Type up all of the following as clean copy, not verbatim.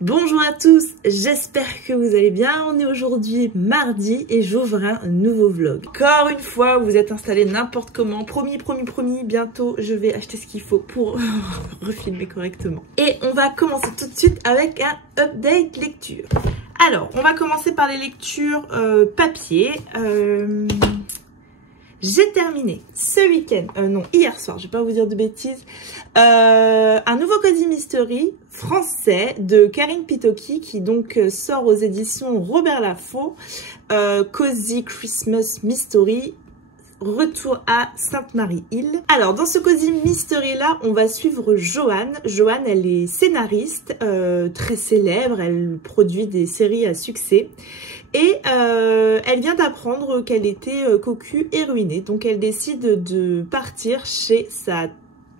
Bonjour à tous, j'espère que vous allez bien. On est aujourd'hui mardi et j'ouvre un nouveau vlog. Encore une fois, vous êtes installés n'importe comment. Promis, bientôt je vais acheter ce qu'il faut pour refilmer correctement. Et on va commencer tout de suite avec un update lecture. Alors, on va commencer par les lectures papier. J'ai terminé ce week-end, non, hier soir, je vais pas vous dire de bêtises, un nouveau Cozy Mystery français de Karine Pitoki qui donc sort aux éditions Robert Laffont, Cozy Christmas Mystery, retour à Sainte-Marie-Île. Alors, dans ce Cozy Mystery là, on va suivre Joanne. Joanne, elle est scénariste, très célèbre, elle produit des séries à succès. Et elle vient d'apprendre qu'elle était cocue et ruinée. Donc elle décide de partir chez sa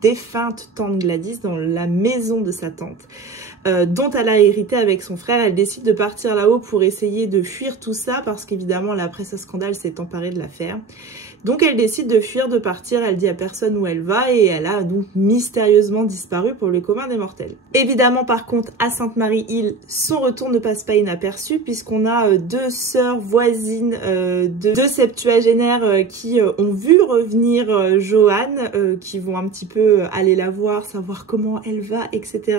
défunte tante Gladys, dans la maison de sa tante, dont elle a hérité avec son frère. Elle décide de partir là-haut pour essayer de fuir tout ça, parce qu'évidemment la presse à scandale s'est emparée de l'affaire. Donc elle décide de fuir, de partir, elle dit à personne où elle va et elle a donc mystérieusement disparu pour le commun des mortels. Évidemment par contre à Sainte-Marie-Île, son retour ne passe pas inaperçu puisqu'on a deux sœurs voisines de deux septuagénaires qui ont vu revenir Joanne, qui vont un petit peu aller la voir, savoir comment elle va, etc.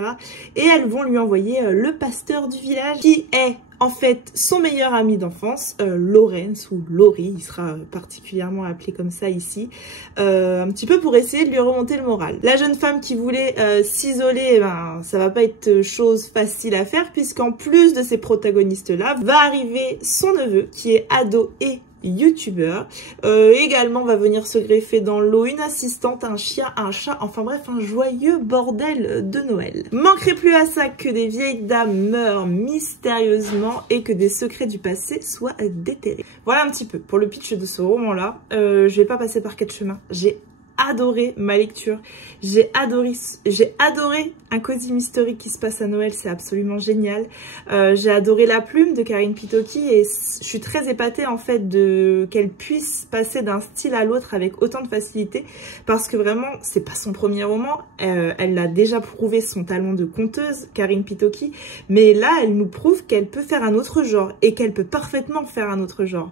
Et elles vont lui envoyer le pasteur du village qui est en fait son meilleur ami d'enfance, Laurence ou Laurie, il sera particulièrement appelé comme ça ici, un petit peu pour essayer de lui remonter le moral. La jeune femme qui voulait s'isoler, ben, ça va pas être chose facile à faire puisqu'en plus de ces protagonistes-là, va arriver son neveu qui est ado et youtubeur. Également va venir se greffer dans l'eau une assistante, un chien, un chat, enfin bref un joyeux bordel de Noël. Manquerait plus à ça que des vieilles dames meurent mystérieusement et que des secrets du passé soient déterrés. Voilà un petit peu pour le pitch de ce roman là. Je vais pas passer par quatre chemins. J'ai adoré ma lecture, j'ai adoré un Cozy Mystery qui se passe à Noël, c'est absolument génial. J'ai adoré la plume de Karine Pitoki et je suis très épatée en fait qu'elle puisse passer d'un style à l'autre avec autant de facilité, parce que vraiment c'est pas son premier roman, elle a déjà prouvé son talent de conteuse, Karine Pitoki, mais là elle nous prouve qu'elle peut faire un autre genre et qu'elle peut parfaitement faire un autre genre.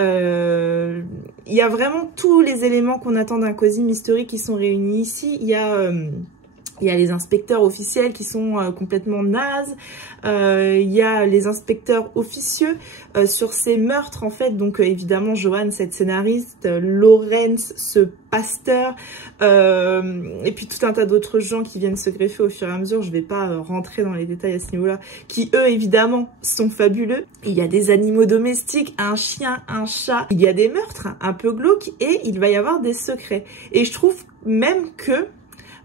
Il y a vraiment tous les éléments qu'on attend d'un Cozy Mystery qui sont réunis ici. Il y a les inspecteurs officiels qui sont complètement nazes. Il y a les inspecteurs officieux sur ces meurtres en fait. Donc évidemment Joanne, cette scénariste, Laurence, ce pasteur, et puis tout un tas d'autres gens qui viennent se greffer au fur et à mesure. Je vais pas rentrer dans les détails à ce niveau-là, qui eux évidemment sont fabuleux. Il y a des animaux domestiques, un chien, un chat. Il y a des meurtres un peu glauques et il va y avoir des secrets. Et je trouve même que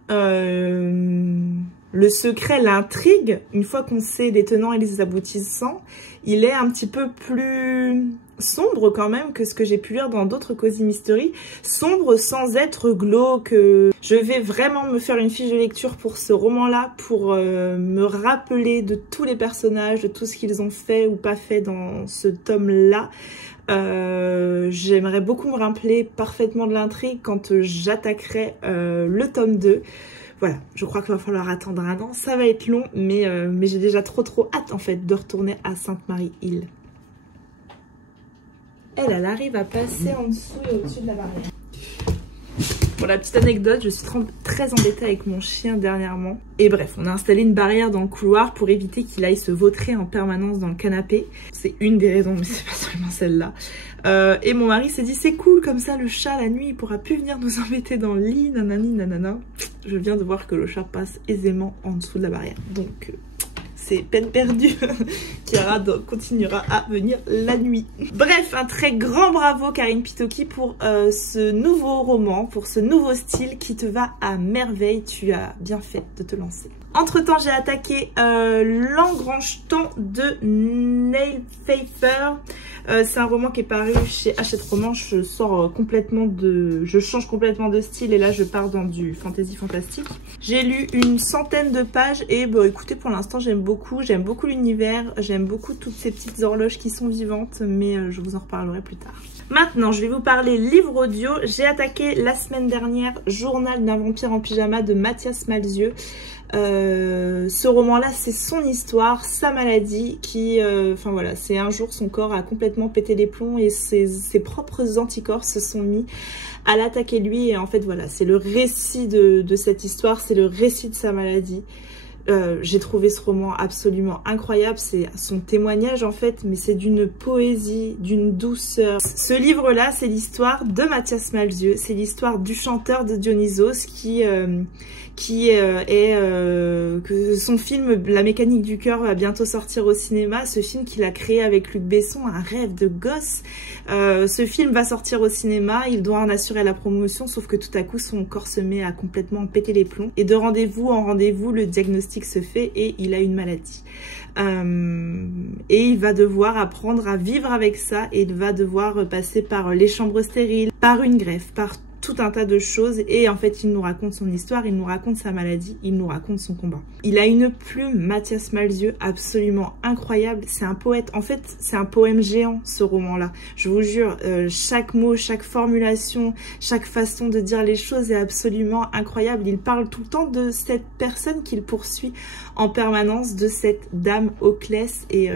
le secret, l'intrigue, une fois qu'on sait les tenants et les aboutissants, il est un petit peu plus sombre quand même que ce que j'ai pu lire dans d'autres Cozy Mystery. Sombre sans être glauque. Je vais vraiment me faire une fiche de lecture pour ce roman-là, pour me rappeler de tous les personnages, de tout ce qu'ils ont fait ou pas fait dans ce tome-là. J'aimerais beaucoup me rappeler parfaitement de l'intrigue quand j'attaquerai le tome 2. Voilà, je crois qu'il va falloir attendre un an, ça va être long, mais j'ai déjà trop hâte en fait de retourner à Sainte-Marie-Île. Elle arrive à passer en dessous et au-dessus de la barrière. Pour la petite anecdote, je suis très embêtée avec mon chien dernièrement. Et bref, on a installé une barrière dans le couloir pour éviter qu'il aille se vautrer en permanence dans le canapé. C'est une des raisons, mais c'est pas seulement celle-là. Et mon mari s'est dit, c'est cool, comme ça le chat la nuit il pourra plus venir nous embêter dans le lit, nanani nanana. Je viens de voir que le chat passe aisément en dessous de la barrière. Donc c'est peine perdue. Chiara continuera à venir la nuit. Bref, un très grand bravo Karine Pitoki pour ce nouveau roman, pour ce nouveau style qui te va à merveille. Tu as bien fait de te lancer. Entre-temps, j'ai attaqué L'Engrange-Temps de Neil Pfeiffer. C'est un roman qui est paru chez Hachette Roman. Je change complètement de style et là je pars dans du fantasy fantastique. J'ai lu une centaine de pages et bon, écoutez, pour l'instant j'aime beaucoup l'univers, j'aime beaucoup toutes ces petites horloges qui sont vivantes, mais je vous en reparlerai plus tard. Maintenant, je vais vous parler livre audio. J'ai attaqué la semaine dernière Journal d'un vampire en pyjama de Mathias Malzieu. Ce roman-là, c'est son histoire, sa maladie qui, enfin voilà, c'est un jour son corps a complètement pété les plombs et ses propres anticorps se sont mis à l'attaquer lui. Et en fait, voilà, c'est le récit de cette histoire, c'est le récit de sa maladie. J'ai trouvé ce roman absolument incroyable, c'est son témoignage en fait, mais c'est d'une poésie, d'une douceur. Ce livre-là, c'est l'histoire de Mathias Malzieu, c'est l'histoire du chanteur de Dionysos que son film La mécanique du cœur va bientôt sortir au cinéma, ce film qu'il a créé avec Luc Besson, un rêve de gosse. Ce film va sortir au cinéma, il doit en assurer la promotion, sauf que tout à coup son corps se met à complètement péter les plombs et de rendez-vous en rendez-vous le diagnostic se fait et il a une maladie. Et il va devoir apprendre à vivre avec ça et il va devoir passer par les chambres stériles, par une greffe, par tout un tas de choses et en fait il nous raconte son histoire, il nous raconte sa maladie, il nous raconte son combat. Il a une plume, Mathias Malzieu, absolument incroyable, c'est un poète, en fait c'est un poème géant ce roman-là, je vous jure, chaque mot, chaque formulation, chaque façon de dire les choses est absolument incroyable. Il parle tout le temps de cette personne qu'il poursuit en permanence, de cette dame Oclès et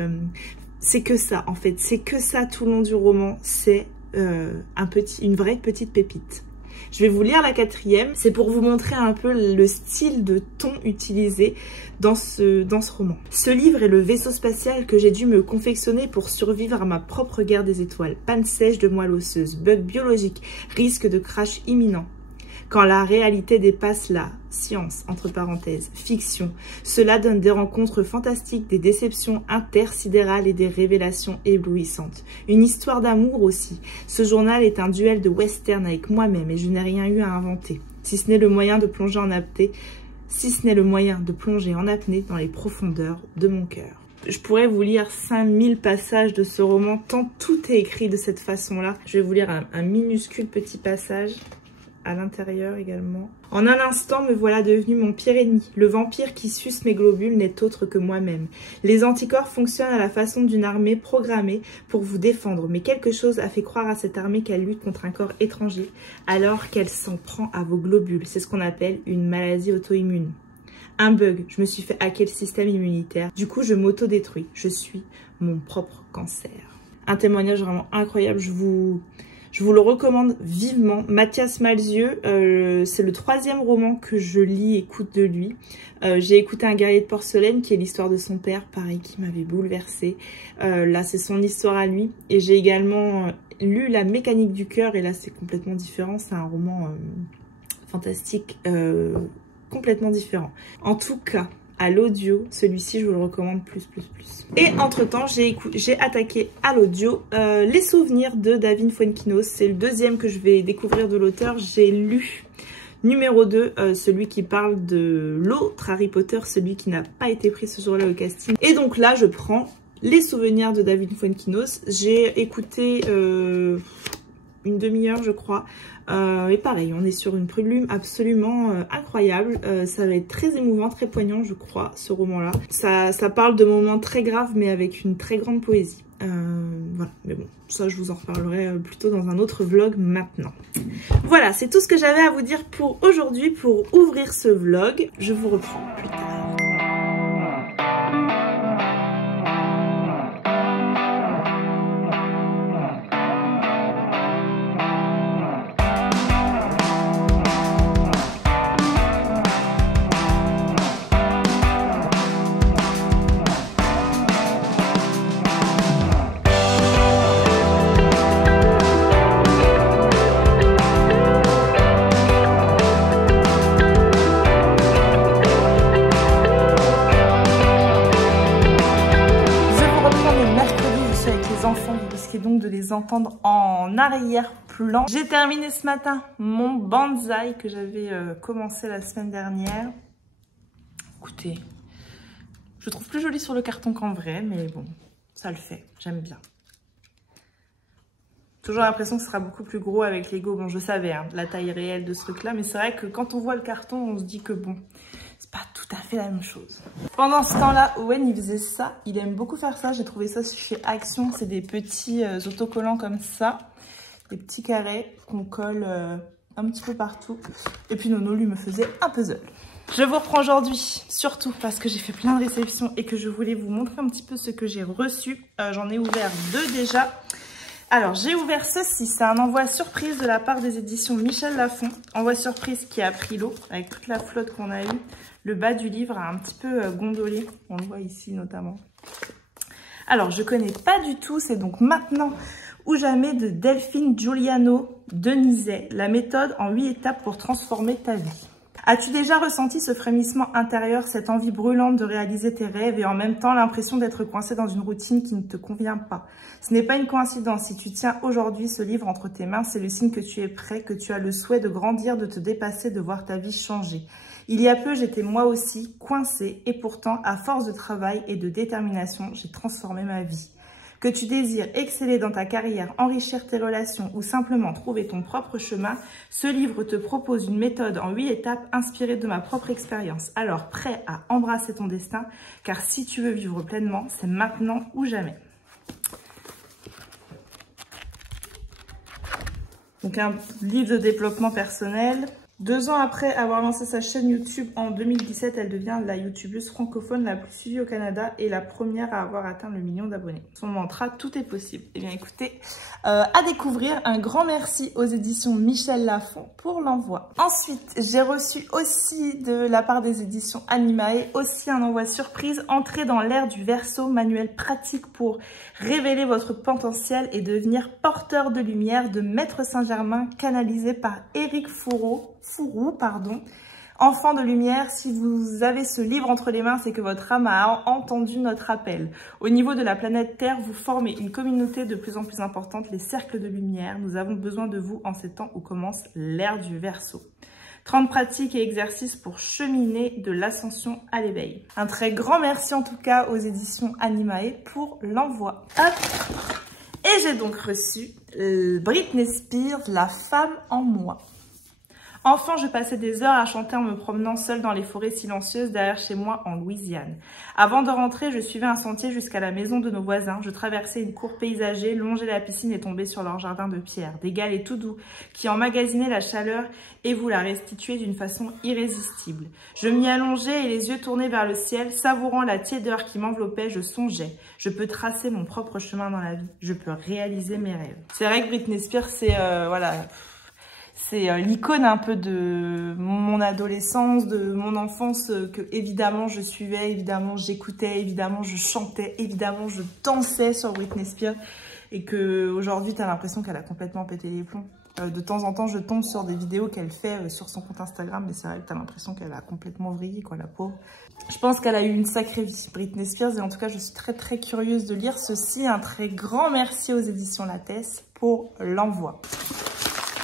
c'est que ça en fait, c'est que ça tout le long du roman, c'est une vraie petite pépite. Je vais vous lire la quatrième, c'est pour vous montrer un peu le style de ton utilisé dans ce roman. Ce livre est le vaisseau spatial que j'ai dû me confectionner pour survivre à ma propre guerre des étoiles. Panne sèche de moelle osseuse, bug biologique, risque de crash imminent. Quand la réalité dépasse la science, entre parenthèses, fiction, cela donne des rencontres fantastiques, des déceptions intersidérales et des révélations éblouissantes. Une histoire d'amour aussi. Ce journal est un duel de western avec moi-même et je n'ai rien eu à inventer, si ce n'est le moyen de plonger en apnée, dans les profondeurs de mon cœur. Je pourrais vous lire 5000 passages de ce roman, tant tout est écrit de cette façon-là. Je vais vous lire un minuscule petit passage à l'intérieur également. En un instant, me voilà devenu mon pire ennemi. Le vampire qui suce mes globules n'est autre que moi-même. Les anticorps fonctionnent à la façon d'une armée programmée pour vous défendre, mais quelque chose a fait croire à cette armée qu'elle lutte contre un corps étranger, alors qu'elle s'en prend à vos globules. C'est ce qu'on appelle une maladie auto-immune. Un bug, je me suis fait hacker le système immunitaire. Du coup, je m'auto-détruis. Je suis mon propre cancer. Un témoignage vraiment incroyable. Je vous le recommande vivement. Mathias Malzieu, c'est le 3e roman que je lis, écoute de lui. J'ai écouté Un guerrier de porcelaine, qui est l'histoire de son père, pareil, qui m'avait bouleversée. Là, c'est son histoire à lui. Et j'ai également lu La mécanique du cœur, et là, c'est complètement différent. C'est un roman fantastique, complètement différent. En tout cas, à l'audio, celui-ci je vous le recommande plus. Et entre temps j'ai attaqué à l'audio Les souvenirs de David Fuenquinos. C'est le 2e que je vais découvrir de l'auteur. J'ai lu numéro 2, celui qui parle de l'autre Harry Potter, celui qui n'a pas été pris ce jour-là au casting. Et donc là je prends Les souvenirs de David Fuenquinos. J'ai écouté une demi-heure je crois. Et pareil, on est sur une plume absolument incroyable. Ça va être très émouvant, très poignant, je crois, ce roman-là. Ça parle de moments très graves, mais avec une très grande poésie. Voilà, mais bon, ça je vous en reparlerai plutôt dans un autre vlog maintenant. Voilà, c'est tout ce que j'avais à vous dire pour aujourd'hui, pour ouvrir ce vlog. Je vous reprends plus tard. Donc de les entendre en arrière-plan. J'ai terminé ce matin mon bonsaï que j'avais commencé la semaine dernière. écoutez, je trouve plus joli sur le carton qu'en vrai, mais bon, ça le fait, j'aime bien. Toujours l'impression que ce sera beaucoup plus gros avec Lego. Bon, je savais hein, la taille réelle de ce truc-là, mais c'est vrai que quand on voit le carton, on se dit que bon, c'est pas tout à fait la même chose. Pendant ce temps-là, Owen, il faisait ça. Il aime beaucoup faire ça. J'ai trouvé ça chez Action. C'est des petits autocollants comme ça. Des petits carrés qu'on colle un petit peu partout. Et puis Nono, lui, me faisait un puzzle. Je vous reprends aujourd'hui, surtout parce que j'ai fait plein de réceptions et que je voulais vous montrer un petit peu ce que j'ai reçu. J'en ai ouvert 2 déjà. Alors, j'ai ouvert ceci, c'est un envoi surprise de la part des éditions Michel Lafon. Envoi surprise qui a pris l'eau avec toute la flotte qu'on a eue. Le bas du livre a un petit peu gondolé, on le voit ici notamment. Alors, je connais pas du tout, c'est donc Maintenant ou jamais de Delphine Giuliano Denizet. La méthode en 8 étapes pour transformer ta vie. As-tu déjà ressenti ce frémissement intérieur, cette envie brûlante de réaliser tes rêves et en même temps l'impression d'être coincé dans une routine qui ne te convient pas? Ce n'est pas une coïncidence. Si tu tiens aujourd'hui ce livre entre tes mains, c'est le signe que tu es prêt, que tu as le souhait de grandir, de te dépasser, de voir ta vie changer. Il y a peu, j'étais moi aussi coincée et pourtant, à force de travail et de détermination, j'ai transformé ma vie. Que tu désires exceller dans ta carrière, enrichir tes relations ou simplement trouver ton propre chemin, ce livre te propose une méthode en 8 étapes inspirée de ma propre expérience. Alors, prêt à embrasser ton destin, car si tu veux vivre pleinement, c'est maintenant ou jamais. Donc, un livre de développement personnel. 2 ans après avoir lancé sa chaîne YouTube en 2017, elle devient la youtubeuse francophone la plus suivie au Canada et la première à avoir atteint le 1 million d'abonnés. Son mantra, tout est possible. Eh bien écoutez, à découvrir, un grand merci aux éditions Michel Lafon pour l'envoi. Ensuite, j'ai reçu aussi de la part des éditions Animae, aussi un envoi surprise, Entrer dans l'ère du Verseau, manuel pratique pour révéler votre potentiel et devenir porteur de lumière de Maître Saint-Germain, canalisé par Éric Fourou, enfant de lumière. Si vous avez ce livre entre les mains, c'est que votre âme a entendu notre appel. Au niveau de la planète Terre, vous formez une communauté de plus en plus importante, les cercles de lumière. Nous avons besoin de vous en ces temps où commence l'ère du Verseau. 30 pratiques et exercices pour cheminer de l'ascension à l'éveil. Un très grand merci en tout cas aux éditions Animae pour l'envoi. Et j'ai donc reçu Britney Spears, La femme en moi. Enfin, je passais des heures à chanter en me promenant seule dans les forêts silencieuses derrière chez moi en Louisiane. Avant de rentrer, je suivais un sentier jusqu'à la maison de nos voisins. Je traversais une cour paysagée, longeais la piscine et tombais sur leur jardin de pierre. Des galets tout doux qui emmagasinaient la chaleur et vous la restituaient d'une façon irrésistible. Je m'y allongeais et les yeux tournés vers le ciel, savourant la tiédeur qui m'enveloppait, je songeais. Je peux tracer mon propre chemin dans la vie. Je peux réaliser mes rêves. C'est vrai que Britney Spears, c'est voilà... C'est l'icône un peu de mon adolescence, de mon enfance, que évidemment je suivais, évidemment j'écoutais, évidemment je chantais, évidemment je dansais sur Britney Spears. Et qu'aujourd'hui, tu as l'impression qu'elle a complètement pété les plombs. De temps en temps, je tombe sur des vidéos qu'elle fait sur son compte Instagram, mais c'est vrai que tu as l'impression qu'elle a complètement vrillé, quoi, la pauvre. Je pense qu'elle a eu une sacrée vie, Britney Spears, et en tout cas, je suis très très curieuse de lire ceci. Un très grand merci aux éditions Lattès pour l'envoi.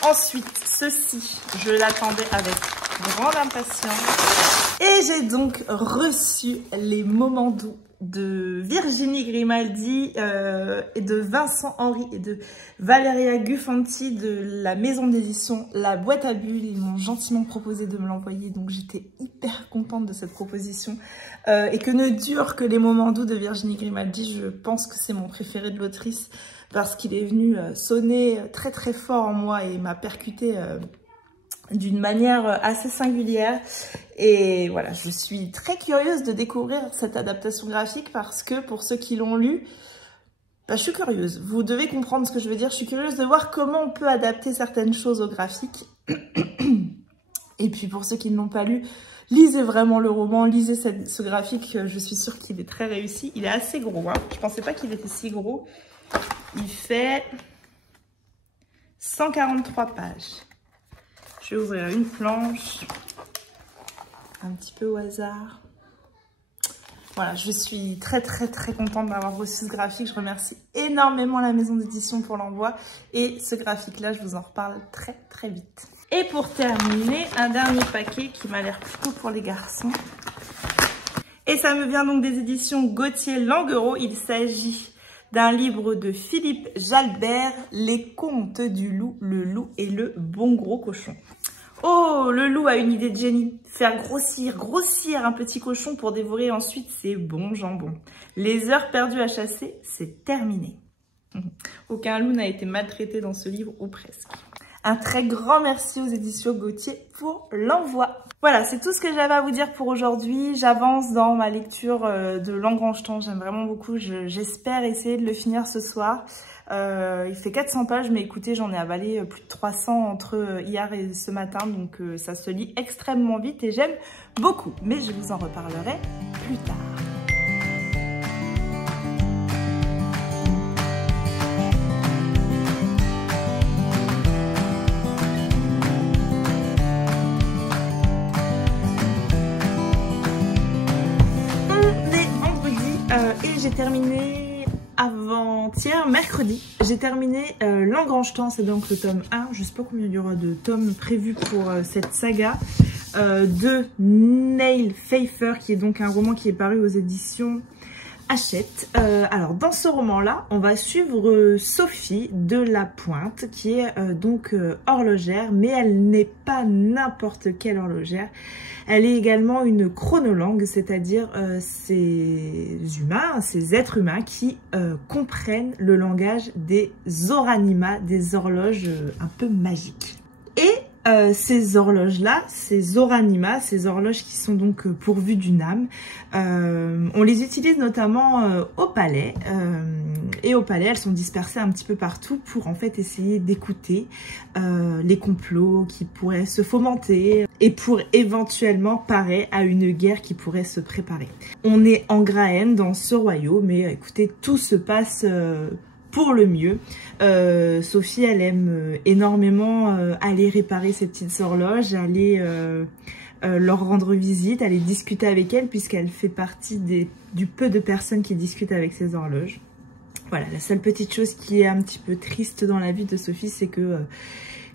Ensuite, ceci, je l'attendais avec grande impatience. Et j'ai donc reçu les moments doux de Virginie Grimaldi et de Vincent Henry et de Valeria Guffanti de la maison d'édition La Boîte à Bulles. Ils m'ont gentiment proposé de me l'envoyer, donc j'étais hyper contente de cette proposition. Et que ne dure que les moments doux de Virginie Grimaldi, je pense que c'est mon préféré de l'autrice parce qu'il est venu sonner très très fort en moi et m'a percuté d'une manière assez singulière. Et voilà, je suis très curieuse de découvrir cette adaptation graphique parce que pour ceux qui l'ont lu, je suis curieuse. Vous devez comprendre ce que je veux dire. Je suis curieuse de voir comment on peut adapter certaines choses au graphique. Et puis pour ceux qui ne l'ont pas lu, lisez vraiment le roman, lisez ce graphique. Je suis sûre qu'il est très réussi. Il est assez gros, hein. Je ne pensais pas qu'il était si gros. Il fait 143 pages. Je vais ouvrir une planche, un petit peu au hasard. Voilà, je suis très très très contente d'avoir reçu ce graphique. Je remercie énormément la maison d'édition pour l'envoi. Et ce graphique-là, je vous en reparle très très vite. Et pour terminer, un dernier paquet qui m'a l'air plutôt pour les garçons. Et ça me vient donc des éditions Gauthier-Languereau. Il s'agit d'un livre de Philippe Jalbert, Les Contes du loup, le loup et le bon gros cochon. Oh, le loup a une idée de génie. Faire grossir un petit cochon pour dévorer ensuite ses bons jambons. Les heures perdues à chasser, c'est terminé. Aucun loup n'a été maltraité dans ce livre, ou presque. Un très grand merci aux éditions Gauthier pour l'envoi. Voilà, c'est tout ce que j'avais à vous dire pour aujourd'hui. J'avance dans ma lecture de L'Engrangetant. J'aime vraiment beaucoup. J'espère essayer de le finir ce soir. Il fait 400 pages, mais écoutez, j'en ai avalé plus de 300 entre hier et ce matin. Donc ça se lit extrêmement vite et j'aime beaucoup. Mais je vous en reparlerai plus tard. Et j'ai terminé avant-hier, mercredi, j'ai terminé L'Engrangetant, c'est donc le tome 1. Je sais pas combien il y aura de tomes prévus pour cette saga de Neil Pfeiffer, qui est donc un roman qui est paru aux éditions Hachette. Alors dans ce roman-là, on va suivre Sophie de la Pointe, qui est donc horlogère, mais elle n'est pas n'importe quelle horlogère. Elle est également une chronolangue, c'est-à-dire ces humains, ces êtres humains qui comprennent le langage des oranima, des horloges un peu magiques. Et ces horloges-là, ces oranima, ces horloges qui sont donc pourvues d'une âme, on les utilise notamment au palais. Et au palais, elles sont dispersées un petit peu partout pour en fait essayer d'écouter les complots qui pourraient se fomenter et pour éventuellement parer à une guerre qui pourrait se préparer. On est en Graën dans ce royaume, mais écoutez, tout se passe pour le mieux. Sophie, elle aime énormément aller réparer ses petites horloges, aller leur rendre visite, aller discuter avec elles, puisqu'elle fait partie du peu de personnes qui discutent avec ces horloges. Voilà, la seule petite chose qui est un petit peu triste dans la vie de Sophie, c'est que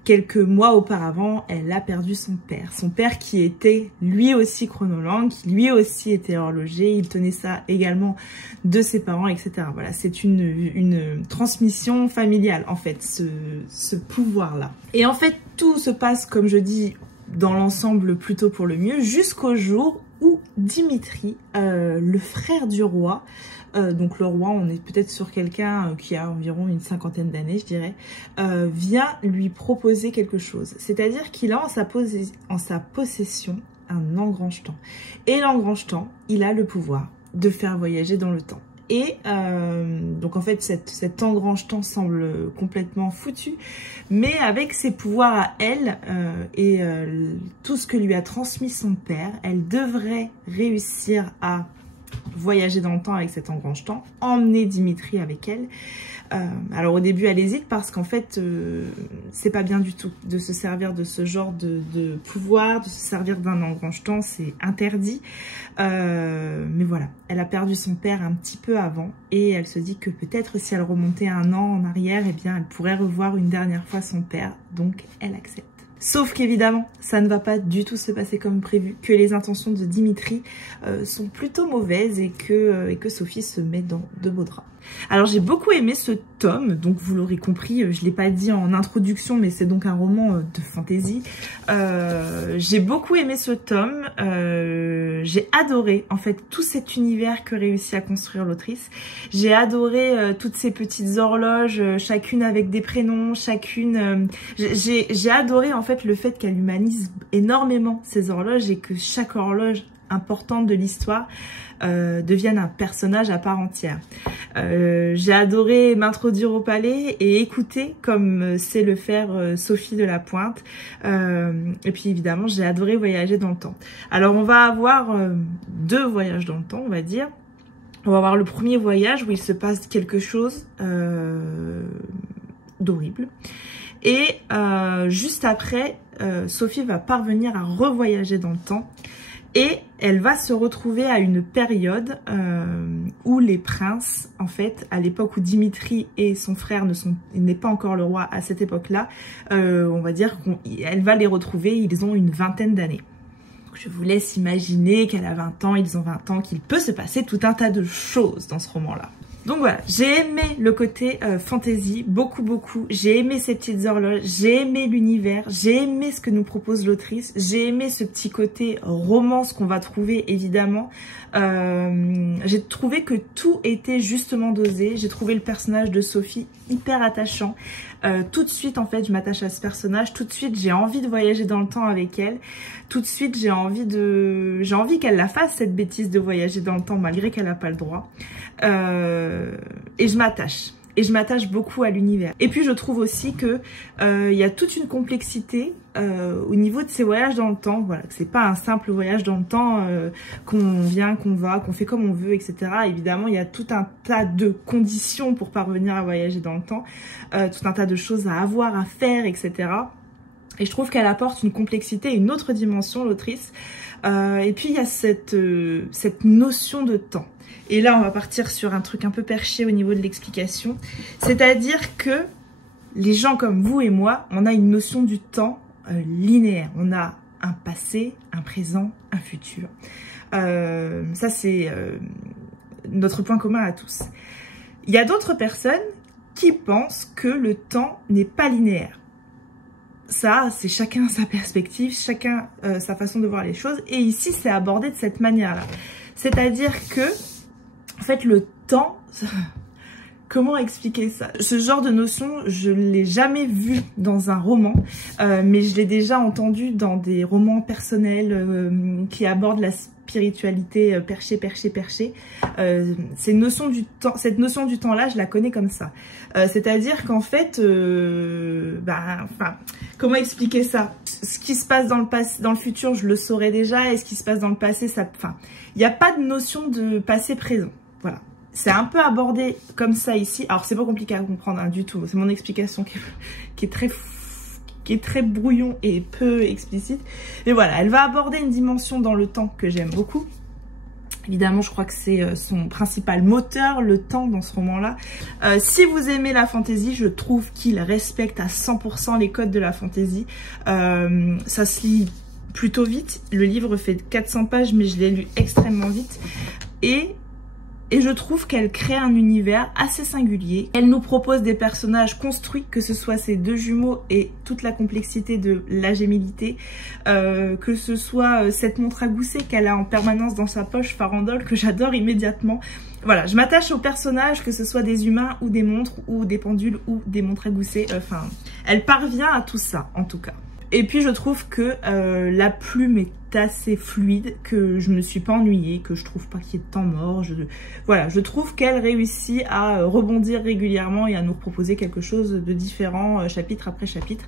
quelques mois auparavant, elle a perdu son père. Son père qui était lui aussi chronolangue, qui lui aussi était horloger, il tenait ça également de ses parents, etc. Voilà, c'est une transmission familiale en fait, ce pouvoir-là. Et en fait, tout se passe, comme je dis, dans l'ensemble plutôt pour le mieux, jusqu'au jour où Dimitri, le frère du roi, donc le roi, on est peut-être sur quelqu'un qui a environ une cinquantaine d'années, je dirais, vient lui proposer quelque chose. C'est-à-dire qu'il a en sa possession un engrangetant. Et l'engrangetant, il a le pouvoir de faire voyager dans le temps. Et donc en fait cet engrangetant semble complètement foutu, mais avec ses pouvoirs à elle et tout ce que lui a transmis son père, elle devrait réussir à voyager dans le temps avec cet engrangetant, emmener Dimitri avec elle. Alors au début elle hésite parce qu'en fait c'est pas bien du tout de se servir de ce genre de pouvoir, de se servir d'un engrangetant, c'est interdit. Mais voilà, elle a perdu son père un petit peu avant et elle se dit que peut-être si elle remontait un an en arrière, eh bien elle pourrait revoir une dernière fois son père, donc elle accepte. Sauf qu'évidemment, ça ne va pas du tout se passer comme prévu, que les intentions de Dimitri sont plutôt mauvaises et que Sophie se met dans de beaux draps. Alors j'ai beaucoup aimé ce tome, donc vous l'aurez compris, je ne l'ai pas dit en introduction, mais c'est donc un roman de fantasy. J'ai beaucoup aimé ce tome, j'ai adoré en fait tout cet univers que réussit à construire l'autrice. J'ai adoré toutes ces petites horloges, chacune avec des prénoms, chacune... J'ai adoré en fait le fait qu'elle humanise énormément ces horloges et que chaque horloge importante de l'histoire devienne un personnage à part entière. J'ai adoré m'introduire au palais et écouter comme sait le faire Sophie de la Pointe. Et puis évidemment, j'ai adoré voyager dans le temps. Alors on va avoir deux voyages dans le temps, on va dire. On va avoir le premier voyage où il se passe quelque chose d'horrible. Et juste après, Sophie va parvenir à revoyager dans le temps. Et elle va se retrouver à une période où les princes, en fait, à l'époque où Dimitri et son frère n'est pas encore le roi à cette époque-là, on va dire qu'elle va les retrouver, ils ont une vingtaine d'années. Je vous laisse imaginer qu'elle a 20 ans, ils ont 20 ans, qu'il peut se passer tout un tas de choses dans ce roman-là. Donc voilà, j'ai aimé le côté fantasy, beaucoup. J'ai aimé ces petites horloges, j'ai aimé l'univers, j'ai aimé ce que nous propose l'autrice, j'ai aimé ce petit côté romance qu'on va trouver évidemment. J'ai trouvé que tout était justement dosé, j'ai trouvé le personnage de Sophie hyper attachant. Tout de suite en fait je m'attache à ce personnage, tout de suite j'ai envie de voyager dans le temps avec elle, tout de suite j'ai envie qu'elle la fasse cette bêtise de voyager dans le temps malgré qu'elle n'a pas le droit. Et je m'attache beaucoup à l'univers. Et puis je trouve aussi que y a toute une complexité au niveau de ces voyages dans le temps, voilà, que c'est pas un simple voyage dans le temps qu'on vient, qu'on va, qu'on fait comme on veut, etc. Évidemment, il y a tout un tas de conditions pour parvenir à voyager dans le temps, tout un tas de choses à avoir, à faire, etc. Et je trouve qu'elle apporte une complexité, une autre dimension, l'autrice. Et puis il y a cette notion de temps. Et là, on va partir sur un truc un peu perché au niveau de l'explication. C'est-à-dire que les gens comme vous et moi, on a une notion du temps linéaire. On a un passé, un présent, un futur. Ça, c'est notre point commun à tous. Il y a d'autres personnes qui pensent que le temps n'est pas linéaire. Ça, c'est chacun sa perspective, chacun sa façon de voir les choses. Et ici, c'est abordé de cette manière-là. C'est-à-dire que, en fait, le temps... Comment expliquer ça? Ce genre de notion, je ne l'ai jamais vu dans un roman, mais je l'ai déjà entendu dans des romans personnels qui abordent la spiritualité perchée. Cette notion du temps-là, je la connais comme ça. C'est-à-dire qu'en fait, comment expliquer ça? Ce qui se passe dans le futur, je le saurais déjà, et ce qui se passe dans le passé, il n'y a pas de notion de passé-présent. Voilà. C'est un peu abordé comme ça ici. Alors, c'est pas compliqué à comprendre du tout. C'est mon explication qui est très brouillon et peu explicite. Mais voilà, elle va aborder une dimension dans le temps que j'aime beaucoup. Évidemment, je crois que c'est son principal moteur, le temps, dans ce roman-là. Si vous aimez la fantaisie, je trouve qu'il respecte à 100% les codes de la fantaisie. Ça se lit plutôt vite. Le livre fait 400 pages, mais je l'ai lu extrêmement vite. Et je trouve qu'elle crée un univers assez singulier. Elle nous propose des personnages construits, que ce soit ces deux jumeaux et toute la complexité de la gémilité, que ce soit cette montre à gousset qu'elle a en permanence dans sa poche, farandole, que j'adore immédiatement. Voilà, je m'attache aux personnages, que ce soit des humains ou des montres ou des pendules ou des montres à gousset. Enfin, elle parvient à tout ça, en tout cas. Et puis je trouve que la plume est assez fluide, que je ne me suis pas ennuyée, que je trouve pas qu'il y ait de temps mort. Voilà, je trouve qu'elle réussit à rebondir régulièrement et à nous proposer quelque chose de différent chapitre après chapitre.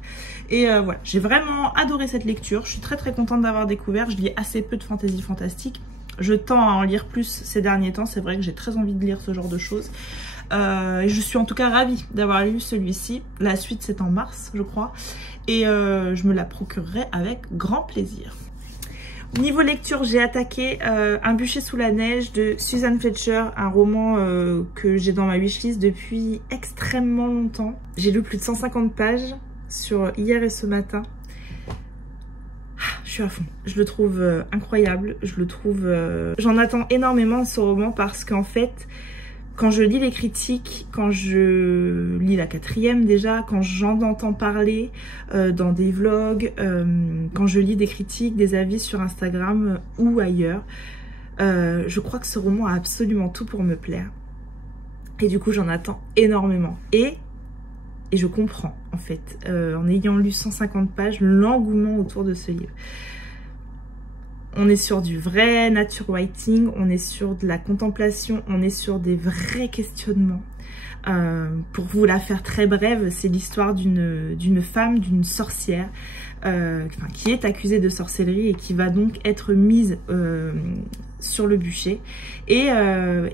Et voilà, j'ai vraiment adoré cette lecture. Je suis très contente d'avoir découvert. Je lis assez peu de fantaisie fantastique. Je tends à en lire plus ces derniers temps. C'est vrai que j'ai très envie de lire ce genre de choses. Je suis en tout cas ravie d'avoir lu celui-ci. La suite, c'est en mars, je crois. Et je me la procurerai avec grand plaisir. Niveau lecture, j'ai attaqué Un bûcher sous la neige de Susan Fletcher, un roman que j'ai dans ma wishlist depuis extrêmement longtemps. J'ai lu plus de 150 pages sur hier et ce matin. Je suis à fond. Je le trouve incroyable. J'en attends énormément de ce roman parce qu'en fait, quand je lis les critiques, quand je lis la 4e déjà, quand j'en entends parler dans des vlogs, quand je lis des critiques, des avis sur Instagram ou ailleurs, je crois que ce roman a absolument tout pour me plaire. Et du coup, j'en attends énormément. Et je comprends, en fait, en ayant lu 150 pages, l'engouement autour de ce livre. On est sur du vrai nature writing, on est sur de la contemplation, on est sur des vrais questionnements. Pour vous la faire très brève, c'est l'histoire d'une femme, d'une sorcière, qui est accusée de sorcellerie et qui va donc être mise sur le bûcher. Et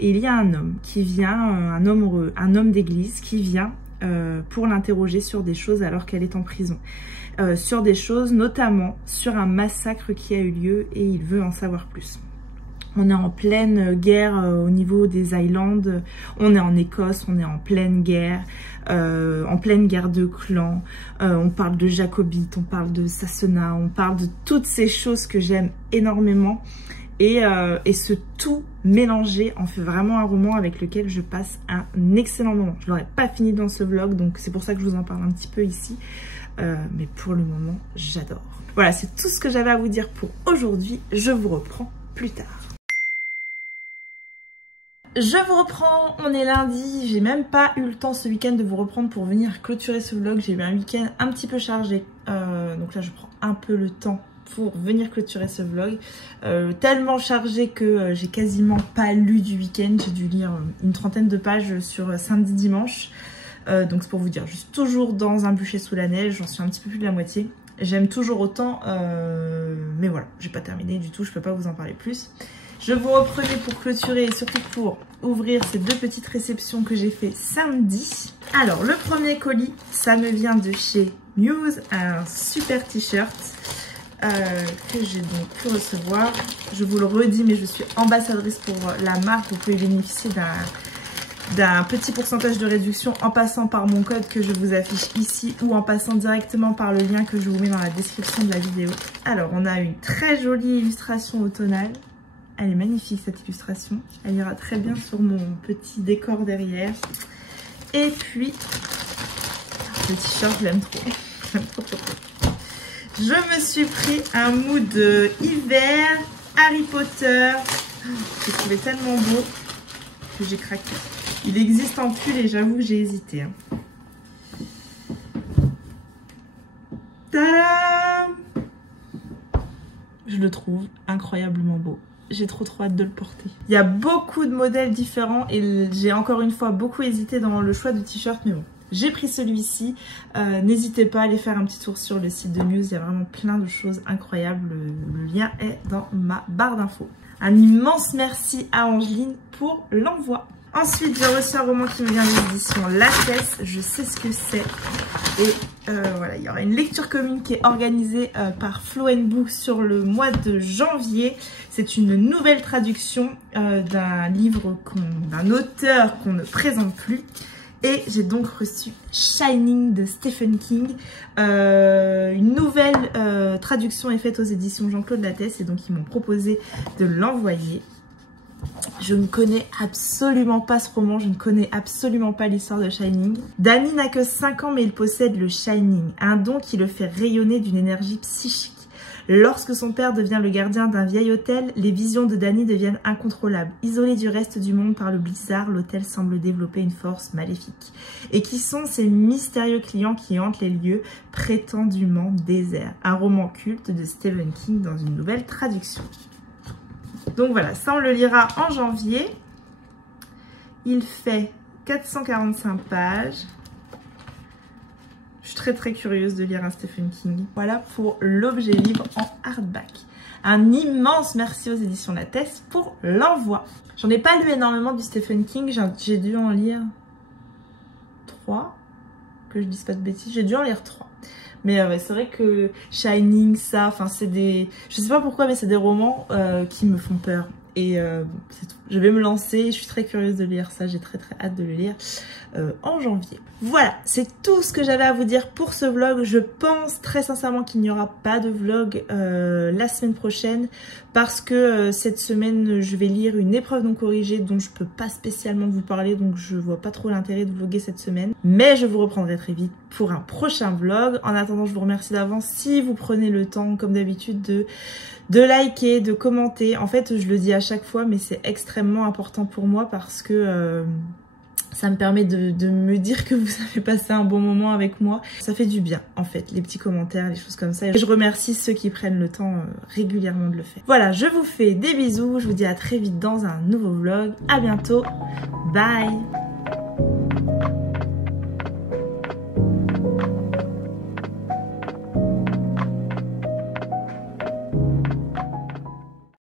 il y a un homme qui vient, un homme d'église qui vient pour l'interroger sur des choses alors qu'elle est en prison. Sur des choses, notamment sur un massacre qui a eu lieu et il veut en savoir plus. On est en pleine guerre au niveau des Highlands, on est en Écosse, on est en pleine guerre de clans, on parle de jacobites, on parle de Sassenach, on parle de toutes ces choses que j'aime énormément. Et ce tout mélangé en fait vraiment un roman avec lequel je passe un excellent moment. Je l'aurais pas fini dans ce vlog, donc c'est pour ça que je vous en parle un petit peu ici. Mais pour le moment, j'adore. Voilà, c'est tout ce que j'avais à vous dire pour aujourd'hui. Je vous reprends plus tard. Je vous reprends, on est lundi, j'ai même pas eu le temps ce week-end de vous reprendre pour venir clôturer ce vlog. J'ai eu un week-end un petit peu chargé, donc là je prends un peu le temps pour venir clôturer ce vlog. Tellement chargé que j'ai quasiment pas lu du week-end, j'ai dû lire une trentaine de pages sur samedi, dimanche. Donc c'est pour vous dire, je suis toujours dans un bûcher sous la neige, j'en suis un petit peu plus de la moitié. J'aime toujours autant, mais voilà, j'ai pas terminé du tout, je peux pas vous en parler plus. Je vous reprenais pour clôturer et surtout pour ouvrir ces deux petites réceptions que j'ai fait samedi. Alors, le premier colis, ça me vient de chez Muse, un super t-shirt que j'ai donc pu recevoir. Je vous le redis, mais je suis ambassadrice pour la marque. Vous pouvez bénéficier d'un petit pourcentage de réduction en passant par mon code que je vous affiche ici ou en passant directement par le lien que je vous mets dans la description de la vidéo. Alors, on a une très jolie illustration automnale. Elle est magnifique cette illustration, elle ira très bien sur mon petit décor derrière. Et puis, le t-shirt, je l'aime trop. Je me suis pris un mood hiver Harry Potter. J'ai trouvé tellement beau que j'ai craqué. Il existe en pull et j'avoue que j'ai hésité. Tadam! Je le trouve incroyablement beau. J'ai trop hâte de le porter. Il y a beaucoup de modèles différents et j'ai encore une fois beaucoup hésité dans le choix de t-shirt, mais bon, j'ai pris celui-ci. N'hésitez pas à aller faire un petit tour sur le site de Muse, il y a vraiment plein de choses incroyables. Le lien est dans ma barre d'infos. Un immense merci à Angeline pour l'envoi. Ensuite, j'ai reçu un roman qui me vient de l'édition Lattès. Je sais ce que c'est. Et voilà, il y aura une lecture commune qui est organisée par Flow & Book sur le mois de janvier. C'est une nouvelle traduction d'un livre, d'un auteur qu'on ne présente plus. Et j'ai donc reçu Shining de Stephen King. Une nouvelle traduction est faite aux éditions Jean-Claude Lattès et donc ils m'ont proposé de l'envoyer. Je ne connais absolument pas ce roman, je ne connais absolument pas l'histoire de Shining. Danny n'a que 5 ans mais il possède le Shining, un don qui le fait rayonner d'une énergie psychique. Lorsque son père devient le gardien d'un vieil hôtel, les visions de Danny deviennent incontrôlables. Isolé du reste du monde par le blizzard, l'hôtel semble développer une force maléfique. Et qui sont ces mystérieux clients qui hantent les lieux prétendument déserts? Un roman culte de Stephen King dans une nouvelle traduction. Donc voilà, ça on le lira en janvier. Il fait 445 pages. Je suis très curieuse de lire un Stephen King. Voilà pour l'objet livre en hardback. Un immense merci aux éditions Lattès pour l'envoi. J'en ai pas lu énormément du Stephen King, j'ai dû en lire 3. Que je dise pas de bêtises, j'ai dû en lire 3. Mais ouais, c'est vrai que Shining, ça, enfin c'est des... Je sais pas pourquoi, mais c'est des romans qui me font peur. Et c'est tout. Je vais me lancer, je suis très curieuse de lire ça, j'ai très hâte de le lire en janvier. Voilà, c'est tout ce que j'avais à vous dire pour ce vlog. Je pense très sincèrement qu'il n'y aura pas de vlog la semaine prochaine parce que cette semaine, je vais lire une épreuve non corrigée dont je peux pas spécialement vous parler, donc je vois pas trop l'intérêt de vlogger cette semaine. Mais je vous reprendrai très vite pour un prochain vlog. En attendant, je vous remercie d'avance si vous prenez le temps, comme d'habitude, de liker, de commenter. En fait, je le dis à chaque fois, mais c'est extrêmement important pour moi parce que ça me permet de me dire que vous avez passé un bon moment avec moi. Ça fait du bien, en fait, les petits commentaires, les choses comme ça. Et je remercie ceux qui prennent le temps régulièrement de le faire. Voilà, je vous fais des bisous. Je vous dis à très vite dans un nouveau vlog. À bientôt. Bye!